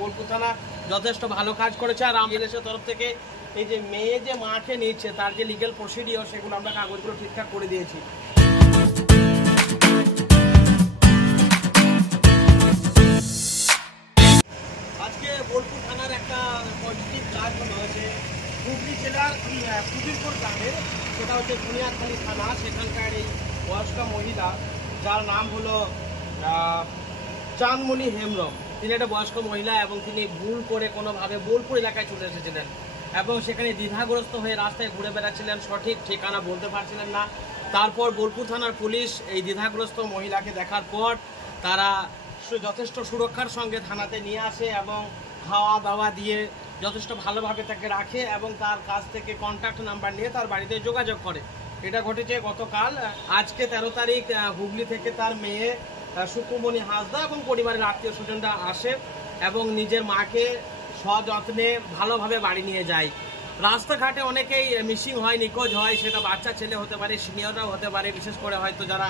বোলপুর থানা যথেষ্ট ভালো কাজ করেছে। আর এমএলএর তরফ থেকে এই যে মেয়ে যে মাকে নিচ্ছে তার যে লিগ্যাল প্রসিডিওর সেগুলো আমরা কাগজগুলো ঠিকঠাক করে দিয়েছি। আজকে বোলপুর থানার একটা পজিটিভ কাজ হয়েছে হুগলি জেলার কুবিরপুর গ্রামে, সেটা হচ্ছে বুনিয়াদখালী থানা। সেখানকার এই বয়স্ক মহিলা যার নাম হলো চাঁদমণি হেমব্রম, তিনি একটা বয়স্ক মহিলা এবং তিনি ভুল করে কোনোভাবে বোলপুর এলাকায় চলে এসেছিলেন এবং সেখানে দ্বিধাগ্রস্ত হয়ে রাস্তায় ঘুরে বেড়াচ্ছিলেন, সঠিক ঠিকানা বলতে পারছিলেন না। তারপর বোলপুর থানার পুলিশ এই দ্বিধাগ্রস্ত মহিলাকে দেখার পর তারা যথেষ্ট সুরক্ষার সঙ্গে থানাতে নিয়ে আসে এবং খাওয়া দাওয়া দিয়ে যথেষ্ট ভালোভাবে তাকে রাখে এবং তার কাছ থেকে কন্ট্যাক্ট নাম্বার নিয়ে তার বাড়িতে যোগাযোগ করে। এটা ঘটেছে গতকাল। আজকে 13 তারিখ হুগলি থেকে তার মেয়ে সুকুমণি হাঁসদা এবং পরিবারের আত্মীয় স্বজনরা আসে এবং নিজের মাকে সযত্নে ভালোভাবে বাড়ি নিয়ে যায়। রাস্তাঘাটে অনেকেই মিসিং হয়, নিখোঁজ হয়, সেটা বাচ্চা ছেলে হতে পারে, সিনিয়ররাও হতে পারে, বিশেষ করে হয়তো যারা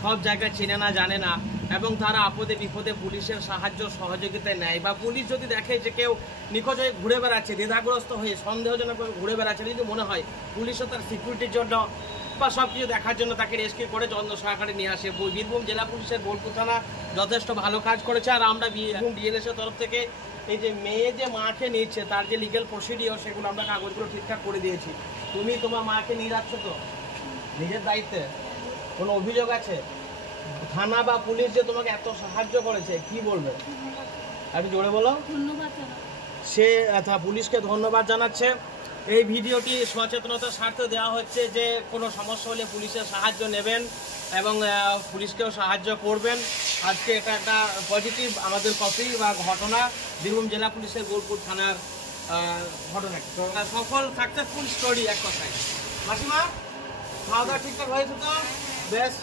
সব জায়গায় চেনে না জানে না এবং তারা আপদে বিপদে পুলিশের সাহায্য সহযোগিতা নেয়। বা পুলিশ যদি দেখে যে কেউ নিখোঁজ হয়ে ঘুরে বেড়াচ্ছে, দ্বিধাগ্রস্ত হয়ে সন্দেহজনক ঘুরে বেড়াচ্ছে, যদি মনে হয় পুলিশও তার সিকিউরিটির জন্য বা সব কিছু দেখার জন্য তাকে রেস্কিউ করে যত্ন সহকারে নিয়ে আসে। বীরভূম জেলা পুলিশের বোলপুর থানা যথেষ্ট ভালো কাজ করেছে। আর আমরা বীরভূম ডিএলএসের তরফ থেকে এই যে মেয়ে যে মাকে নিচ্ছে তার যে লিগ্যাল প্রসিডিওর সেগুলো আমরা কাগজগুলো ঠিকঠাক করে দিয়েছি। তুমি তোমার মাকে নিয়ে যাচ্ছ তো নিজের দায়িত্বে? কোনো অভিযোগ আছে? থানা বা পুলিশ যে তোমাকে এত সাহায্য করেছে কি বলবে? আপনি জোরে বলো। সে পুলিশকে ধন্যবাদ জানাচ্ছে। এই ভিডিওটি সচেতনতার স্বার্থে দেওয়া হচ্ছে যে কোনো সমস্যা হলে পুলিশের সাহায্য নেবেন এবং পুলিশকেও সাহায্য করবেন। আজকে এটা একটা পজিটিভ আমাদের কপি বা ঘটনা, বীরভূম জেলা পুলিশের বোলপুর থানার ঘটনা। সফল সাকসেসফুল স্টোরি এক কথায়। মাসিমা, খাওয়া দাওয়া ঠিকঠাক হয়েছে তো? বেশ।